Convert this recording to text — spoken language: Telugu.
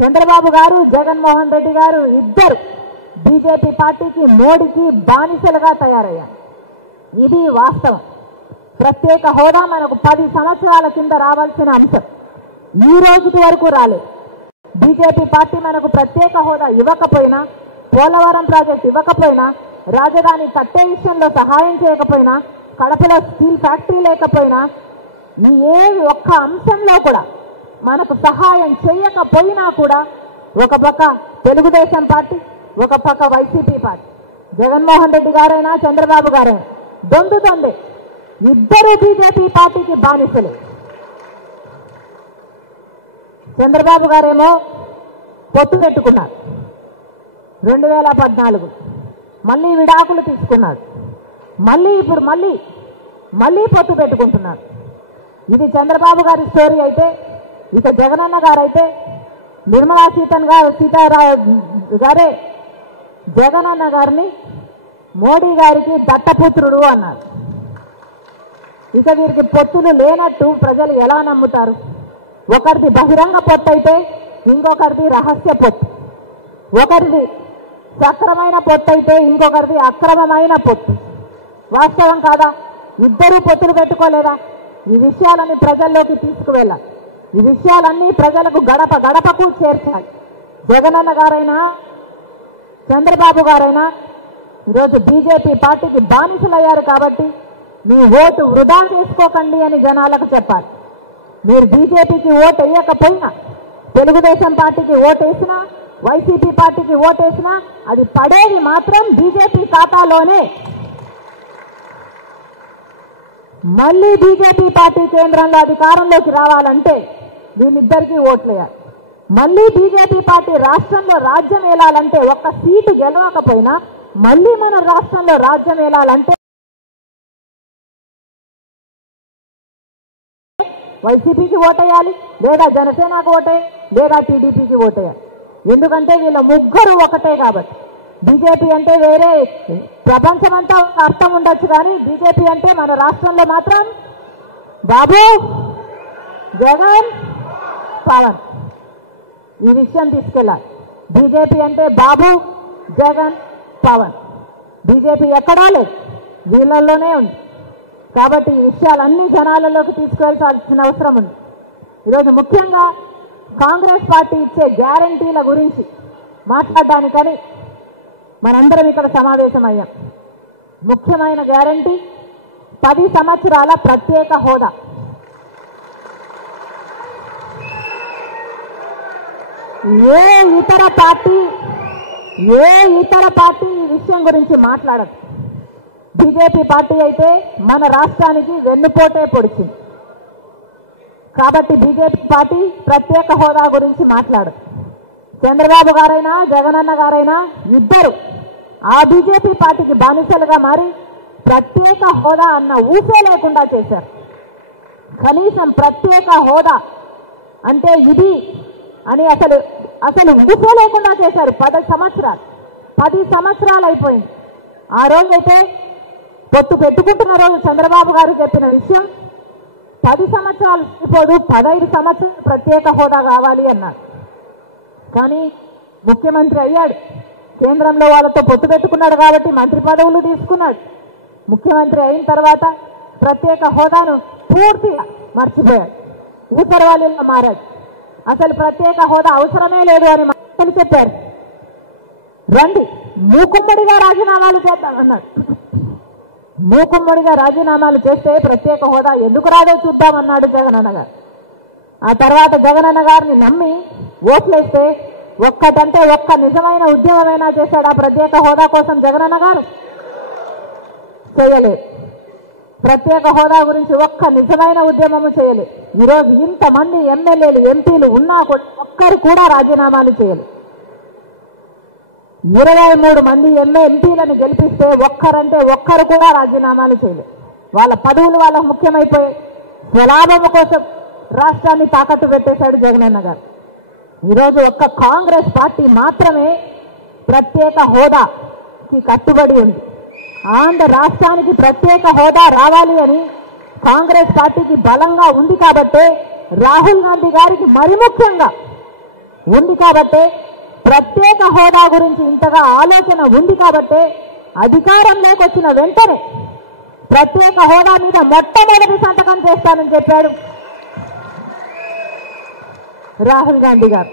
చంద్రబాబు గారు జగన్మోహన్ రెడ్డి గారు ఇద్దరు బీజేపీ పార్టీకి మోడీకి బానిసలుగా తయారయ్యారు. ఇది వాస్తవం. ప్రత్యేక హోదా మనకు 10 సంవత్సరాల కింద రావాల్సిన అంశం. ఈ రోజుటి వరకు రాలేదు. బీజేపీ పార్టీ మనకు ప్రత్యేక హోదా ఇవ్వకపోయినా, పోలవరం ప్రాజెక్ట్ ఇవ్వకపోయినా, రాజధాని కట్టే విషయంలో సహాయం చేయకపోయినా, కడపలో స్టీల్ ఫ్యాక్టరీ లేకపోయినా, ఏ ఒక్క అంశంలో కూడా మనకు సహాయం చేయకపోయినా కూడా ఒక పక్క తెలుగుదేశం పార్టీ, ఒక పక్క వైసీపీ పార్టీ, జగన్మోహన్ రెడ్డి గారైనా చంద్రబాబు గారైనా దొందుతోంది. ఇద్దరు బీజేపీ పార్టీకి బానిసలు. చంద్రబాబు గారేమో పొత్తు పెట్టుకున్నారు 2014, మళ్ళీ విడాకులు తీసుకున్నాడు, ఇప్పుడు మళ్ళీ పొత్తు పెట్టుకుంటున్నాడు. ఇది చంద్రబాబు గారి స్టోరీ అయితే, ఇక జగనన్న గారైతే నిర్మలా సీతారావు గారే జగనన్న గారిని మోడీ గారికి దత్తపుత్రుడు అన్నారు. ఇక వీరికి పొత్తులు లేనట్టు ప్రజలు ఎలా నమ్ముతారు? ఒకరిది బహిరంగ పొత్తు అయితే ఇంకొకరిది రహస్య పొత్తు, ఒకరిది సక్రమైన పొత్తు అయితే ఇంకొకరిది అక్రమమైన పొత్తు. వాస్తవం కాదా? ఇద్దరూ పొత్తులు పెట్టుకోలేదా? ఈ విషయాలన్నీ ప్రజల్లోకి తీసుకువెళ్ళాలి. ఈ విషయాలన్నీ ప్రజలకు గడప గడపకు చేర్చాలి. జగనన్న గారైనా చంద్రబాబు గారైనా ఈరోజు బీజేపీ పార్టీకి బానిసలయ్యారు కాబట్టి మీ ఓటు వృధా చేసుకోకండి అని జనాలకు చెప్పాలి. మీరు బీజేపీకి ఓటు వేయకపోయినా, తెలుగుదేశం పార్టీకి ఓటేసినా, వైసీపీ పార్టీకి ఓటేసినా అది పడేది మాత్రం బీజేపీ ఖాతాలోనే. మళ్ళీ బీజేపీ పార్టీ కేంద్రంలో అధికారంలోకి రావాలంటే వీళ్ళిద్దరికీ ఓట్లేయాలి. మళ్ళీ బీజేపీ పార్టీ రాష్ట్రంలో రాజ్యం ఏలాలంటే, ఒక్క సీటు గెలవకపోయినా మళ్ళీ మన రాష్ట్రంలో రాజ్యం ఏలాలంటే వైసీపీకి ఓటేయాలి, లేదా జనసేనకు ఓటేయాలి, లేదా టీడీపీకి ఓటేయాలి. ఎందుకంటే వీళ్ళ ముగ్గురు ఒకటే కాబట్టి. బీజేపీ అంటే వేరే ప్రపంచమంతా అర్థం ఉండొచ్చు, కానీ బీజేపీ అంటే మన రాష్ట్రంలో మాత్రం బాబు, జగన్, పవన్. ఈ విషయం తీసుకెళ్ళాలి. బీజేపీ అంటే బాబు, జగన్, పవన్. బీజేపీ ఎక్కడా లేదు, వీళ్ళల్లోనే ఉంది. కాబట్టి ఈ విషయాలన్నీ జనాలలోకి తీసుకెళ్లాల్సిన అవసరం ఉంది. ఈరోజు ముఖ్యంగా కాంగ్రెస్ పార్టీ ఇచ్చే గ్యారంటీల గురించి మాట్లాడటానికని మనందరం ఇక్కడ సమావేశమయ్యాం. ముఖ్యమైన గ్యారంటీ 10 సంవత్సరాల ప్రత్యేక హోదా. ఏ ఇతర పార్టీ ఈ విషయం గురించి మాట్లాడదు. బీజేపీ పార్టీ అయితే మన రాష్ట్రానికి వెన్నుపోటే పొడిచింది కాబట్టి బీజేపీ పార్టీ ప్రత్యేక హోదా గురించి మాట్లాడదు. చంద్రబాబు గారైనా జగనన్న గారైనా ఇద్దరు ఆ బీజేపీ పార్టీకి బానిసలుగా మారి ప్రత్యేక హోదా అన్న ఊసే లేకుండా చేశారు. కనీసం ప్రత్యేక హోదా అంటే ఇది అని అసలు ఊసే లేకుండా చేశారు. 10 సంవత్సరాలు అయిపోయింది. ఆ రోజైతే పొత్తు పెట్టుకుంటున్న రోజు చంద్రబాబు గారు చెప్పిన విషయం 10 సంవత్సరాలు సరిపోదు, 15 సంవత్సరాలు ప్రత్యేక హోదా కావాలి అన్నారు. కానీ ముఖ్యమంత్రి అయ్యాడు, కేంద్రంలో వాళ్ళతో పొత్తు పెట్టుకున్నాడు కాబట్టి మంత్రి పదవులు తీసుకున్నాడు. ముఖ్యమంత్రి అయిన తర్వాత ప్రత్యేక హోదాను పూర్తిగా మర్చిపోయాడు, ఊసరవాళ్ళలో మారాడు. అసలు ప్రత్యేక హోదా అవసరమే లేదు అని మంత్రులు చెప్పారు. రండి మూకుమ్మడిగా రాజీనామాలు చేద్దామన్నాడు. మూకుమ్మడిగా రాజీనామాలు చేస్తే ప్రత్యేక హోదా ఎందుకు రాదో చూద్దామన్నాడు జగనన్న గారు. ఆ తర్వాత జగనన్న గారిని నమ్మి ఓట్లేస్తే ఒక్కటంటే ఒక్క నిజమైన ఉద్యమమైనా చేశాడు ఆ ప్రత్యేక హోదా కోసం జగనన్న గారు? చేయలేదు. ప్రత్యేక హోదా గురించి ఒక్క నిజమైన ఉద్యమము చేయలేదు. ఈరోజు ఇంతమంది ఎమ్మెల్యేలు ఎంపీలు ఉన్నా కూడా ఒక్కరు కూడా రాజీనామాలు చేయలేదు. 23 మంది ఎంపీలను గెలిపిస్తే ఒక్కరు కూడా రాజీనామాలు చేయలేదు. వాళ్ళ పదవులు వాళ్ళకు ముఖ్యమైపోయాయి. స్వలాభము కోసం రాష్ట్రాన్ని తాకట్టు పెట్టేశాడు జగనన్న గారు. ఈరోజు ఒక్క కాంగ్రెస్ పార్టీ మాత్రమే ప్రత్యేక హోదాకి కట్టుబడి ఉంది. ఆంధ్ర రాష్ట్రానికి ప్రత్యేక హోదా రావాలి అని కాంగ్రెస్ పార్టీకి బలంగా ఉంది కాబట్టి రాహుల్ గాంధీ గారికి మరి ముఖ్యంగా ఉంది కాబట్టే, ప్రత్యేక హోదా గురించి ఇంతగా ఆలోచన ఉంది కాబట్టే అధికారంలోకి వచ్చిన వెంటనే ప్రత్యేక హోదా మీద మొట్టమొదటి సంతకం చేస్తానని చెప్పాడు రాహుల్ గాంధీ గారు.